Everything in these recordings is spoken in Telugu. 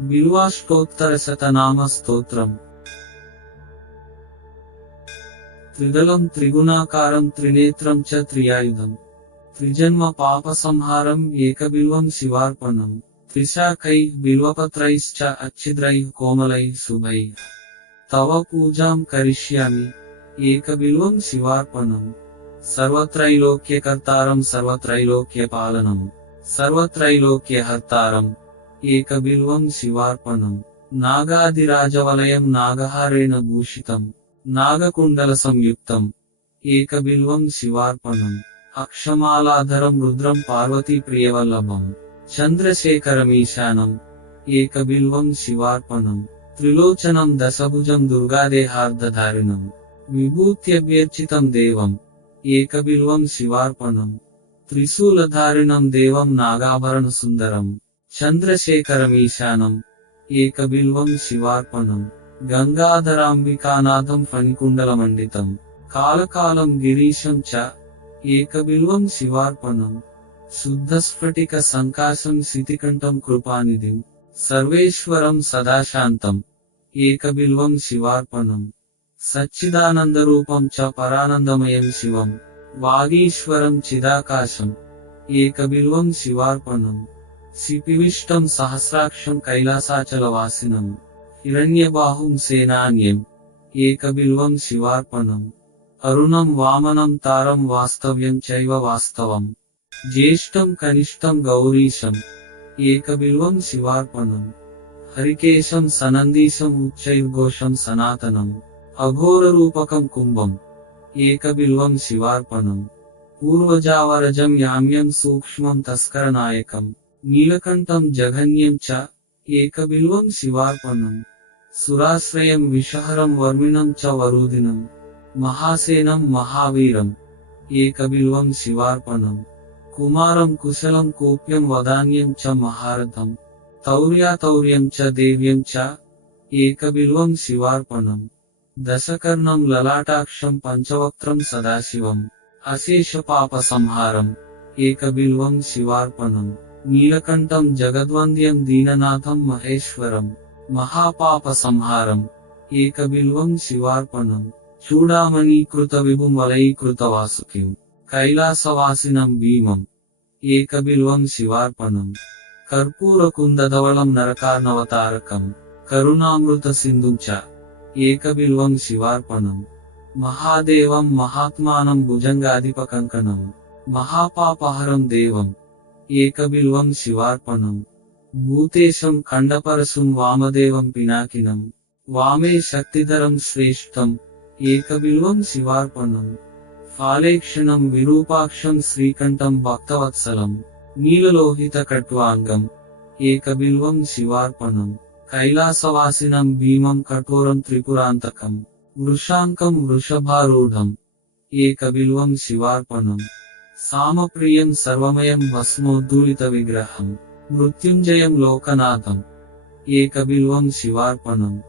బిల్వాష్టోత్తరశతనామ స్తోత్రం. త్రిదళం త్రిగుణాకారం త్రినేత్రం చ త్రియాయుధం త్రిజన్మ పాప సంహారం ఏకబిల్వం శివార్పణం. త్రిశాఖై బిల్వపత్రైశ్చ అచ్ఛిద్రై కోమలై శుభై తవ పూజాం కరిష్యామి ఏకబిల్వం శివార్పణం. సర్వత్రైలోక్యకర్తారం సర్వత్రైలోక్యపాలనం సర్వత్రైలోక్యహర్తారం ఏకబిల్వం శివార్పణం. నాగాదిరాజవలయం నాగహారేణ భూషితం నాగకుండల సంయుక్తం ఏకబిల్వం శివార్పణం. అక్షమాలాధరం రుద్రం పార్వతీ ప్రియవల్లభం చంద్రశేఖరమీశానం ఏకబిల్వం శివార్పణం. త్రిలోచనం దశభుజం దుర్గాదేహార్ధధారిణం విభూత్యభ్యర్చితం దేవం ఏకబిల్వం శివార్పణం. త్రిశూలధారిణం దేవం నాగాభరణ సుందరం చంద్రశేఖరమీశానం ఏకబిల్వం శివార్పణం. గంగాధరాంబికానాథం ఫణికుండలమండితం కాలకాలం గిరీశం చ ఏకబిల్వం శివార్పణం. శుద్ధస్ఫటిక సంకాశం శితికంఠం కృపానిధిం సర్వేశ్వరం సదాశాంతం ఏకబిల్వం శివార్పణం. సచ్చిదానందరూపం చ పరానందమయం శివం వాగీశ్వరం చిదాకాశం ఏకబిల్వం శివార్పణం. శిపివిష్టం సహస్రాక్షం కైలాసాచలవాసినం హిరణ్యబాహుం సేనాన్యం ఏకబిల్వం శివార్పణం. అరుణం వామనం తారం వాస్తవ్యం చైవ వాస్తవం జ్యేష్ఠం కనిష్టం గౌరీశం ఏకబిల్వం శివార్పణం. హరికేశం సనందీశం ఉచ్చైర్ఘోషం సనాతనం అఘోరరూపకం కుంభం ఏకబిల్వం శివార్పణం. పూర్వజావరజం యామ్యం సూక్ష్మం తస్కరనాయకం నీలకంఠం జఘన్యం చ ఏకబిల్వం శివార్పణం. సురాశ్రయం విషహరం వర్మిణం చ వరూదినం మహాసేనం మహావీరం ఏకబిల్వం శివార్పణం. కుమారం కుశలం కోప్యం వదాన్యం చ మహారథం తౌర్యాతౌర్యం చ దేవ్యం చ ఏకబిల్వం శివార్పణం. దశకర్ణం లలాటాక్షం పంచవక్త్రం సదాశివం అశేష పాప సంహారం ఏకబిల్వం శివార్పణం. నీలకంఠం జగద్వంద్యం దీననాథం మహేశ్వరం మహాపాప సంహారం ఏకబిల్వం శివార్పణం. చూడామణీకృత విభుం వలయీకృత వాసుకిం కైలాసవాసినం భీమం ఏకబిల్వం శివార్పణం. కర్పూరకుందధవళం నరకార్ణవతారకం కరుణామృత సింధుం చ ఏకబిల్వం శివార్పణం. మహాదేవం మహాత్మానం భుజంగాధిపకంకణం మహాపాపహరం దేవం ఏకబిల్వం శివార్పణం. భూతేశం ఖండపరశుం వామదేవం పినాకినం వామే శక్తిధరం శ్రేష్టం ఏకబిల్వం శివార్పణం. ఫాలేక్షణం విరూపాక్షం శ్రీకంఠం భక్తవత్సలం నీలలోహిత కట్వాంగం ఏకబిల్వం శివార్పణం. కైలాసవాసినం భీమం కఠోరం త్రిపురాంతకం వృషాంకం వృషభారూఢం ఏకబిల్వం శివార్పణం. సామప్రియం సర్వమయం భస్మోద్ధూళిత విగ్రహం మృత్యుంజయం లోకనాథం ఏకబిల్వం శివార్పణం.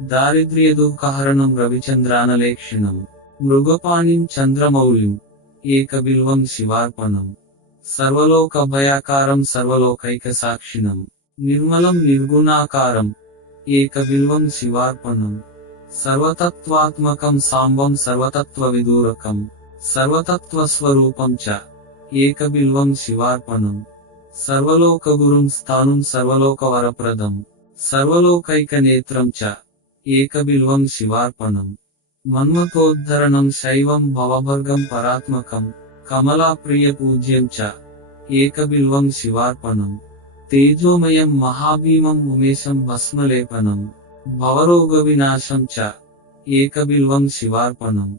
దారిద్ర్యదుఃఖహరణం రవిచంద్రానలేక్షణం మృగపాణిం చంద్రమౌళిం ఏకబిల్వం శివార్పణం. సర్వలోక భయాకారం సర్వలోకైక సాక్షిణం నిర్మలం నిర్గుణాకారం ఏకబిల్వం శివార్పణం. సర్వతత్వాత్మకం సాంబం సర్వతత్వ విదూరకం సర్వతత్వస్వరూపం చ ఏకబిల్వం శివార్పణం. సర్వలోకగురుం స్థానం సర్వలోకవరప్రదం సర్వలోకైకనేత్రం చ ఏకబిల్వం శివార్పణం. మన్మథోద్ధరణం శైవం భవభర్గం పరాత్మకం కమలాప్రియ పూజ్యం చ ఏకబిల్వం శివార్పణం. తేజోమయం మహాభీమం ఉమేశం భస్మలేపనం భవరోగ వినాశం చ ఏకబిల్వం శివార్పణం.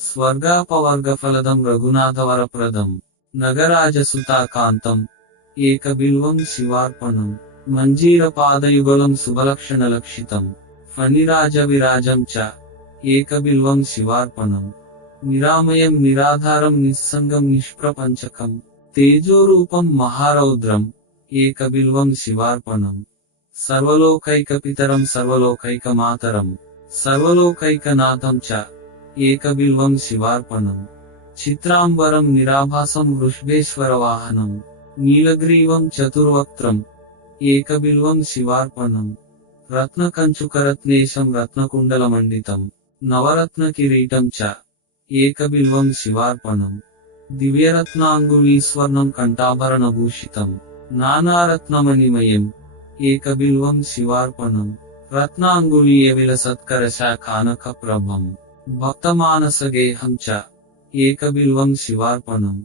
స్వర్గాపవర్గఫలదం రఘునాథవరప్రదం నగరాజసుతాకాంతం ఏకబిల్వం శివార్పణం. మంజీరపాదయుగళం శుభలక్షణలక్షితం ఫణిరాజ విరాజం చ ఏకబిల్వం శివార్పణం. నిరామయం నిరాధారం నిస్సంగం నిష్ప్రపంచకం తేజోరూపం మహారౌద్రం ఏకబిల్వం శివార్పణం. సర్వలోకైకపితరం సర్వలోకైకమాతరం సర్వలోకైకనాథం చ ఏకబిల్వం శివార్పణం. చిత్రాంబరం నిరాభాసం వృషభేశ్వర వాహనం నీలగ్రీవం చతుర్వక్త్రం ఏకబిల్వం శివార్పణం. రత్నకంచుకరత్నేశం రత్నకుండలమండితం నవరత్న కిరీటం చ ఏకబిల్వం శివార్పణం. దివ్యరత్నాంగులీస్వర్ణం కంఠాభరణభూషితం నానారత్నమణిమయం ఏకబిల్వం శివార్పణం. రత్నాంగులీయ విలసత్కరశాఖానక ప్రభం భక్తమానసగేహం చ ఏకబిల్వం శివార్పణం.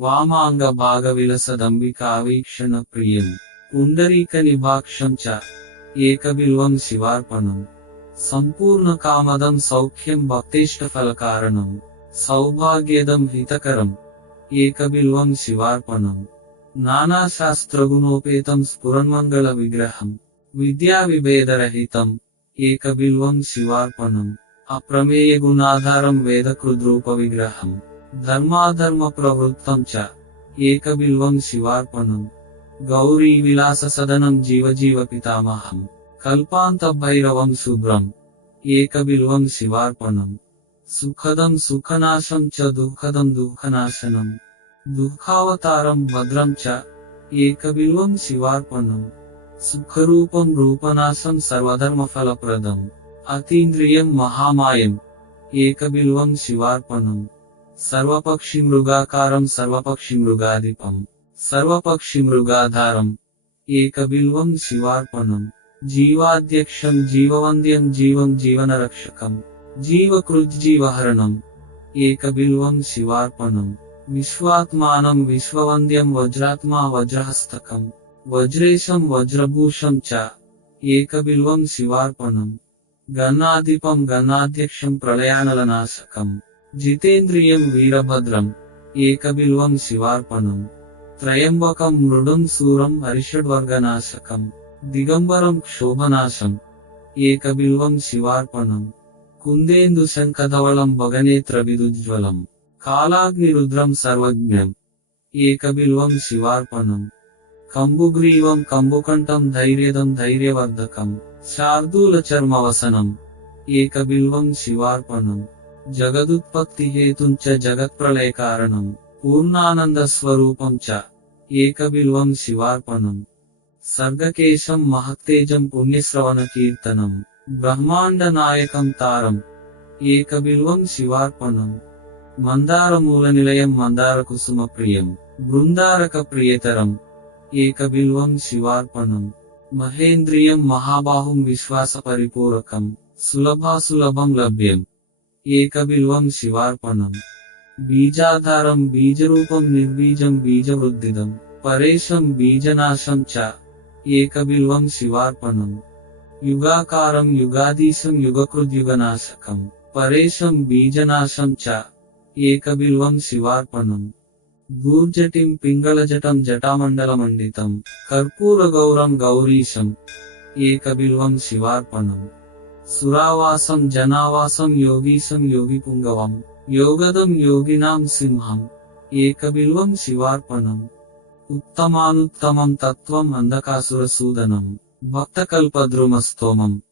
వామాంగ భాగ విలసదంబికావీక్షణ ప్రియం పుండరీక నిభాక్షం చ ఏకబిల్వం శివార్పణం. సంపూర్ణ కామదం సౌఖ్యం భక్తేష్టఫలకారణం సౌభాగ్యదం హితకరం ఏకబిల్వం శివార్పణం. నానాశాస్త్రగుణోపేతం స్ఫురన్మంగళ విగ్రహం విద్యా విభేదరహితం ఏకబిల్వం శివార్పణం. అప్రమేయ గుణాధారం వేదకృద్రూప విగ్రహం ధర్మాధర్మ ప్రవృత్తం చ ఏకబిల్వం శివార్పణం. గౌరీ విలాస సదనం జీవజీవ పితామహం కల్పాంత భైరవం శుభ్రం ఏకబిల్వం శివార్పణం. సుఖదం సుఖనాశం చ దుఃఖదం దుఃఖనాశనం దుఃఖావతారం భద్రం చ ఏకబిల్వం శివార్పణం. సుఖరూపం రూపనాశం సర్వధర్మఫలప్రదం అతీంద్రియం మహామాయం ఏకబిల్వం శివార్పణం. సర్వపక్షి మృగాకారం సర్వపక్షి మృగాధిపం సర్వపక్షి మృగాధారం ఏకబిల్వం శివార్పణం. జీవాధ్యక్షం జీవవంద్యం జీవం జీవనరక్షకం జీవకృజ్జీవహరణం ఏకబిల్వం శివార్పణం. విశ్వాత్మానం విశ్వవంద్యం వజ్రాత్మా వజ్రహస్తకం వజ్రేశం వజ్రభూషం చ ఏకబిల్వం శివార్పణం. గణాధిపం గణాధ్యక్షం ప్రళయానలనాశకం జితేంద్రియం వీరభద్రం ఏకబిల్వం శివార్పణం. త్రయంబకం మృడం శూరం హరిషడ్వర్గనాశకం దిగంబరం క్షోభనాశం ఏకబిల్వం శివార్పణం. కుందేందు శంఖధవళం భగనేత్ర విదుజ్వలం కాలాగ్నిరుద్రం సర్వజ్ఞం ఏకబిల్వం శివార్పణం. కంబుగ్రీవం కంబుకంఠం ధైర్యదం ధైర్యవర్ధకం శార్దూల చర్మవసనం ఏకబిల్వం శివార్పణం. జగదుత్పత్తి హేతుంచ జగత్ప్రళయకారణం పూర్ణానంద స్వరూపం చ ఏకబిల్వం శివార్పణం. సర్గకేశం మహత్తేజం పుణ్యశ్రవణ కీర్తనం బ్రహ్మాండ నాయకం తారం ఏకబిల్వం శివార్పణం. మందారమూల నిలయం మందార కుసుమ ప్రియం బృందారక ప్రియతరం ఏకబిల్వం శివార్పణం. మహేంద్రియం మహాబాహుం విశ్వాస పరిపూరకం సులభాసులభం లభ్యం ఏకబిల్వం శివార్పణం. బీజాధారం బీజరూపం నిర్బీజం బీజవృద్ధిదం పరేశం బీజనాశం చ ఏకబిల్వం శివార్పణం. యుగాకారం యుగాధీశం యుగకృద్యుగనాశకం పరేశం బీజనాశం చ ఏకబిల్వం శివార్పణం. దూర్జటిం పింగళజటం జటామండలమండితం కర్పూరగౌరం గౌరీశం ఏకబిల్వం శివార్పణం. సురావాసం జనావాసం యోగీశం యోగిపుంగవం యోగదం యోగినాం సింహం ఏకబిల్వం శివార్పణం. ఉత్తమానుత్తమం తత్వం అంధకాసురసూదనం భక్తకల్పద్రుమస్తోమం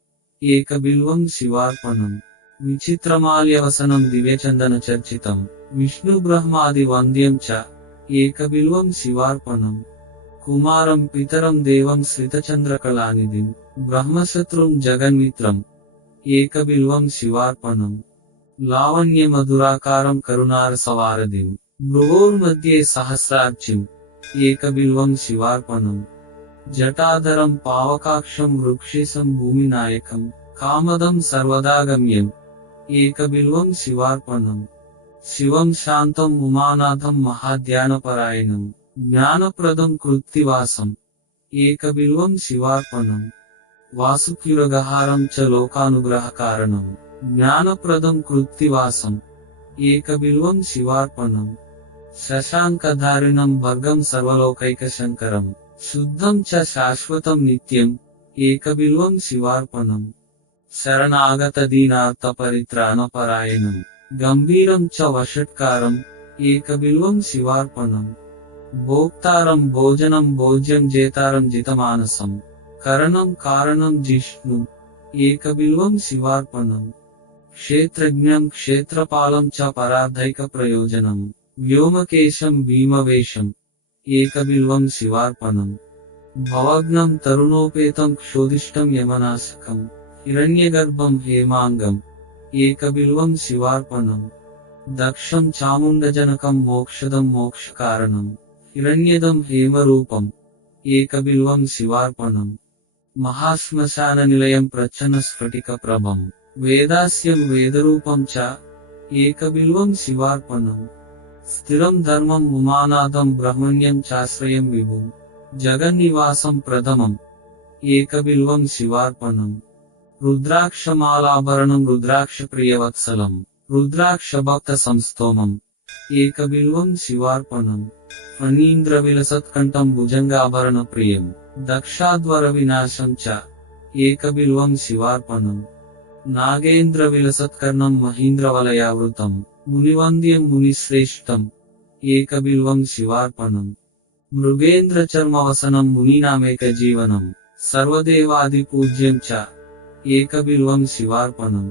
ఏకబిల్వం శివార్పణం. విచిత్రమాల్యవసనం దివ్యచందన చర్చితం విష్ణు బ్రహ్మాది వంద్యం చ ఏకబిల్వం శివార్పణం. కుమారం పితరం దేవం శ్రితచంద్రకళానిధిం బ్రహ్మశత్రుం జగన్మిత్రం ఏకబిల్వం శివార్పణం. లావణ్యమధురాకారం కరుణారసవారధిం భ్రువోర్మధ్యే సహస్రార్చిం ఏకబిల్వం శివార్పణం. జటాధరం పావకాక్షం వృక్షేశం భూమినాయకం కామదం సర్వదాగమ్యం ఏకబిల్వం శివార్పణం. శివం శాంతం ఉమానాథం మహాధ్యానపరాయణం జ్ఞానప్రదం కృత్తివాసం ఏకబిల్వం శివార్పణం. వాసుక్యురగహారం చ లోకానుగ్రహకారణం జ్ఞానప్రదం కృత్తివాసం ఏకబిల్వం శివార్పణం. శశాంకధారిణం భర్గం సర్వలోకైకశంకరం శుద్ధం చ శాశ్వతం నిత్యం ఏకబిల్వం శివార్పణం. శరణాగత దీనార్త పరిత్రాణపరాయణం గంభీరం చ వషట్కారం ఏకబిల్వం శివార్పణం. భోక్తారం భోజనం భోజ్యం జేతారం జితమానసం కరణం కారణం జిష్ణు ఏకబిల్వం శివార్పణం. క్షేత్రజ్ఞం క్షేత్రపాలం చ పరార్థైక ప్రయోజనం వ్యోమకేశం భీమవేశం ఏకబిల్వం శివార్పణం. భవగ్నం తరుణోపేతం క్షోదిష్టం యమనాశకం హిరణ్యగర్భం హేమాంగం ఏకబిల్వం శివార్పణం దక్షం చాముండజనకం మోక్షదం మోక్షకారణం హిరణ్యదం హేమరూపం ఏకబిల్వం శివార్పణం మహాశ్మశాన నిలయం ప్రచ్ఛన్న స్ఫటిక ప్రభం వేదాస్యం వేదరూపం చ ఏకబిల్వం శివార్పణం స్థిరం ధర్మం ఉమానాథం బ్రహ్మణ్యం చాశ్రయం విభుం జగన్నివాసం ప్రథమం ఏకబిల్వం శివార్పణం రుద్రాక్షమాలాభరణం రుద్రాక్ష ప్రియవత్సలం రుద్రాక్ష భక్త సంస్తోమం ఏకబిల్వం శివార్పణం ఫణీంద్ర విలసత్కంఠం భుజంగాభరణ ప్రియం దక్షాధ్వర వినాశం చ ఏకబిల్వం శివార్పణం నాగేంద్ర విలసత్కర్ణం మహీంద్రవలయావృతం మునివంద్యం మునిశ్రేష్టం ఏకబిల్వం శివార్పణం మృగేంద్ర చర్మవసనం మునీనామేక జీవనం సర్వదేవాది పూజ్యం చ ఏకబిల్వం శివార్పణం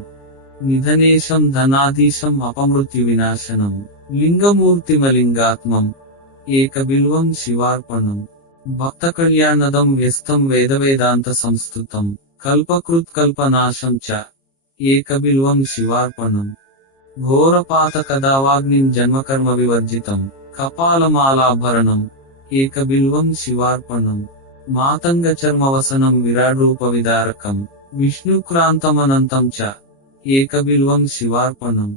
నిధనేశం ధనాధీశం అపమృత్యు వినాశనం లింగమూర్తిమలింగాత్మం ఏకబిల్వం శివార్పణం భక్త కళ్యాణదం వ్యస్తం వేదవేదాంత సంస్థుతం కల్పకృత్కల్పనాశం చ ఏకబిల్వం శివార్పణం ఘోరపాతకదావాగ్నిం జన్మకర్మ వివర్జితం కపాలమాలాభరణం ఏకబిల్వం శివార్పణం మాతంగ చర్మవసనం విరాడ్రూప విదారకం విష్ణుక్రాంతమనంతం చ ఏకబిల్వం శివార్పణం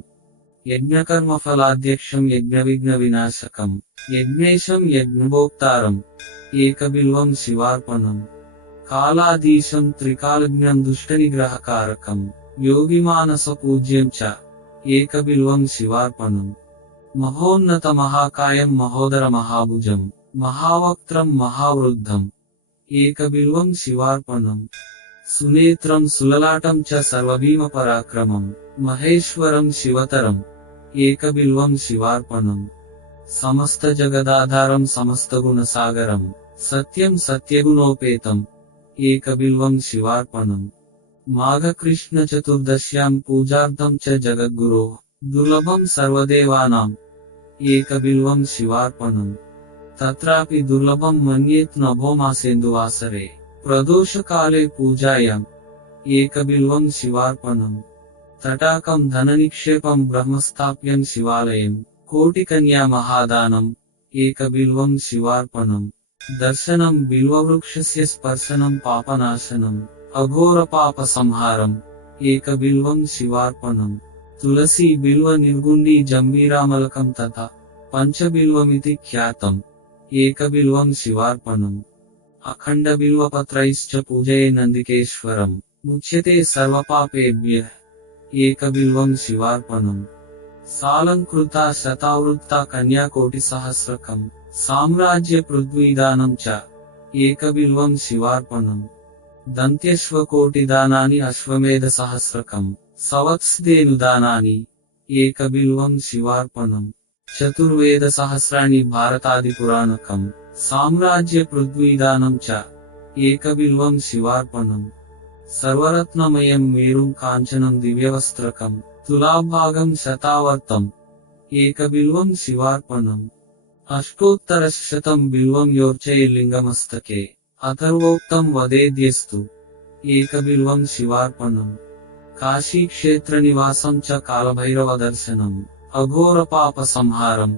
యజ్ఞకర్మఫలాధ్యక్షం యజ్ఞవిఘ్న వినాశకం యజ్ఞేశం యజ్ఞభోక్తారం ఏకబిల్వం శివార్పణం కాలాధీశం త్రికాలజ్ఞం దుష్టనిగ్రహకారకం యోగిమానస పూజ్యం చ ఏకబిల్వం శివార్పణం మహోన్నత మహాకాయం మహోదర మహాభుజం మహావక్త్రం మహావృద్ధం ఏకబిల్వం శివార్పణం సునేత్రం సులలాటం చ సర్వభీమ పరాక్రమం మహేశ్వరం శివతరం ఏకబిల్వం శివార్పణం సమస్త జగదాధారం సమస్త గుణసాగరం సత్యం సత్యగుణోపేతం ఏకబిల్వం శివార్పణం మాఘకృష్ణ చతుర్దశ్యాం పూజార్థం చ జగద్గురో దుర్లభం సర్వదేవానాం ఏకబిల్వం శివార్పణం తత్రాపి దుర్లభం మన్యేత్ నభో మాసేందువాసరే ప్రదోషకాలే పూజాయాం ఏకబిల్వం శివార్పణం తటాకం ధననిక్షేపం బ్రహ్మస్థాప్యం శివాలయం కోటికన్యా మహాదానం ఏకబిల్వం శివార్పణం దర్శనం బిల్వవృక్షస్య స్పర్శనం పాపనాశనం అఘోర పాప సంహారం ఏకబిల్వం శివార్పణం తులసి బిల్వ నిర్గుండీ జంబీరామలకం తథా పంచబిల్వమితి ఖ్యాతం ఏకబిల్వం శివార్పణం అఖండ బిల్వపత్రైశ్చ పూజయే నందికేశ్వరం ముచ్యతే సర్వపాపేభ్యః ఏకబిల్వం శివార్పణం సాలంకృత శతావృత్త కన్యాకోటి సహస్రకం సామ్రాజ్య పృథ్వీదానం చ ఏకబిల్వం శివార్పణం దంత్యశ్వకోటిదానాని అశ్వమేధ సహస్రకం సవత్స్దేనుదానాని ఏకబిల్వం శివార్పణం చతుర్వేద సహస్రాణి భారతాది పురాణకం సామ్రాజ్య పృథ్వీదానం చ ఏకబిల్వం శివార్పణం సర్వరత్నమయం మేరుం కాంచనం దివ్యవస్త్రకం తులాభాగం శతావర్తం ఏకబిల్వం శివార్పణం అష్టోత్తరశతం బిల్వం యోర్చయే లింగమస్తకే అథర్వోక్తం వదేద్యస్తు ఏకబిల్వం శివార్పణం కాశీక్షేత్ర నివాసం చ కాలభైరవ దర్శనం అఘోర పాప సంహారం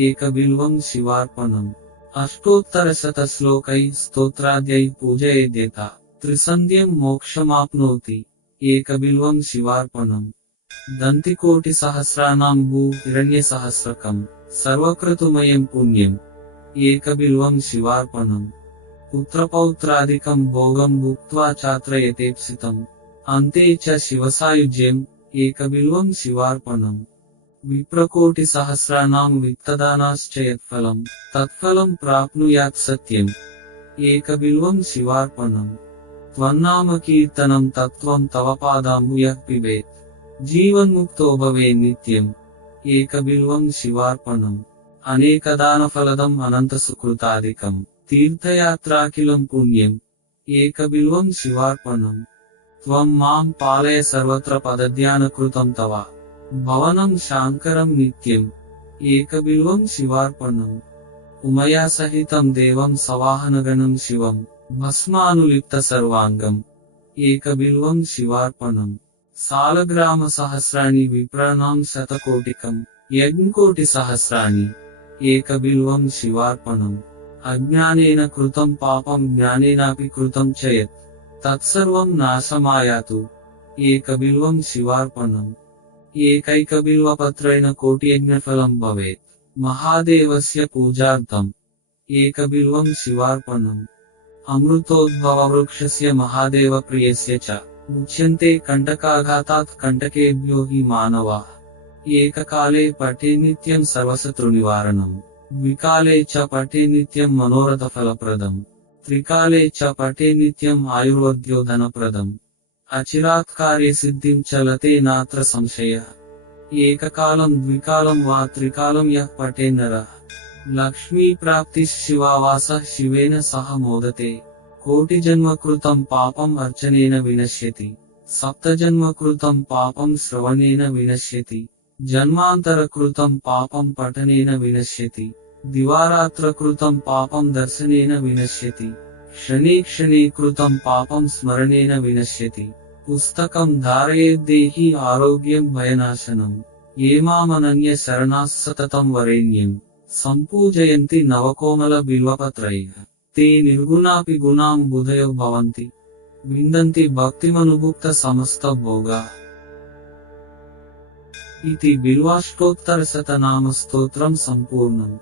ఏకబిల్వం శివార్పణం అష్టోత్తరశత శ్లోకై స్తోత్రాద్యై పూజయేద్యత త్రిసంధ్యం మోక్షమాప్నోతి ఏకబిల్వం శివార్పణం దంతికోటి సహస్రానాం భూ హిరణ్య సహస్రకం సర్వక్రతుమయం పుణ్యం ఏకబిల్వం శివార్పణం పుత్రపౌత్రాదికం భోగం భుక్త్వా చాత్రయతేప్సితం అంతే చ శివసాయుజ్యం ఏకబిల్వం శివార్పణం విప్రకోటి సహస్రానాం విత్తదానాశ్చ యత్ఫలం తత్ఫలం ప్రాప్నుయాత్ సత్యం ఏకబిల్వం శివార్పణం త్వన్నామ కీర్తనం తత్వం తవ పాదాంబుయః పిబేత్ జీవన్ముక్తో భవే నిత్యం ఏకబిల్వం శివార్పణం అనేకదానఫలదం అనంత సుకృతాదికం తీర్థయాత్రాఖిలం పుణ్యం ఏకబిల్వం శివార్పణం త్వం మాం పాలయ సర్వత్ర పదధ్యానకృతం తవ భవనం శాంకరం నిత్యం ఏకబిల్వం శివార్పణం ఉమయా సహితం దేవం సవాహనగణం శివం భస్మానులిప్త సర్వాంగం ఏకబిల్వం శివార్పణం సాలగ్రామ సహస్రాణి విప్రాణాం శతకోటికం యజ్ఞకోటి సహస్రాణి ఏకబిల్వం శివార్పణం అజ్ఞానేన కృతం పాపం జ్ఞానేనాపి కృతం చ యత్ తత్సర్వం నాశమాయాతు ఏకబిల్వం శివార్పణం ఏకైకబిల్వపత్రేణ కోటియజ్ఞఫలం భవేత్ మహాదేవస్య పూజార్థం ఏకబిల్వం శివార్పణం అమృతోద్భవ వృక్షస్య మహాదేవ ప్రియస్య చ ముచ్యంతే కంటకాఘాతాత్ కంటకేభ్యో హి మానవాః ఏకకాలే పఠే నిత్యం సర్వశత్రునివారణం ద్వికాలే చ పఠే నిత్యం మనోరథఫలప్రదం త్రికాలే చ పఠే నిత్యం ఆయుర్వద్యోధనప్రదం అచిరాత్కారే సిద్ధిం చలతే నాత్ర సంశయః ఏకకాలం ద్వికాలం వా త్రికాలం యః పఠే నరః లక్ష్మీ ప్రాప్తి శివావాసః శివేన సహ మోదతే కోటిజన్మకృతం పాపం అర్చనేన వినశ్యతి సప్తజన్మకృతం పాపం శ్రవణేన వినశ్యతి జన్మాంతరకృతం పాపం పఠనేన వినశ్యతి దివారాత్రకృతం పాపం దర్శనేన వినశ్యతి క్షణే క్షణే కృతం పాపం స్మరణేన వినశ్యతి పుస్తకం ధారయేద్దేహి ఆరోగ్యం భయనాశనం ఏమామనన్య శరణాః సతతం వరేణ్యం సంపూజయంతి నవకోమల బిల్వపత్రైః తే నిర్గుణాపి గుణాం బుధయో భవంతి విందంతి భక్తిమనుభుక్త సమస్త భోగా ఇతి బిల్వాష్టోత్తర శతనామ స్తోత్రం సంపూర్ణం।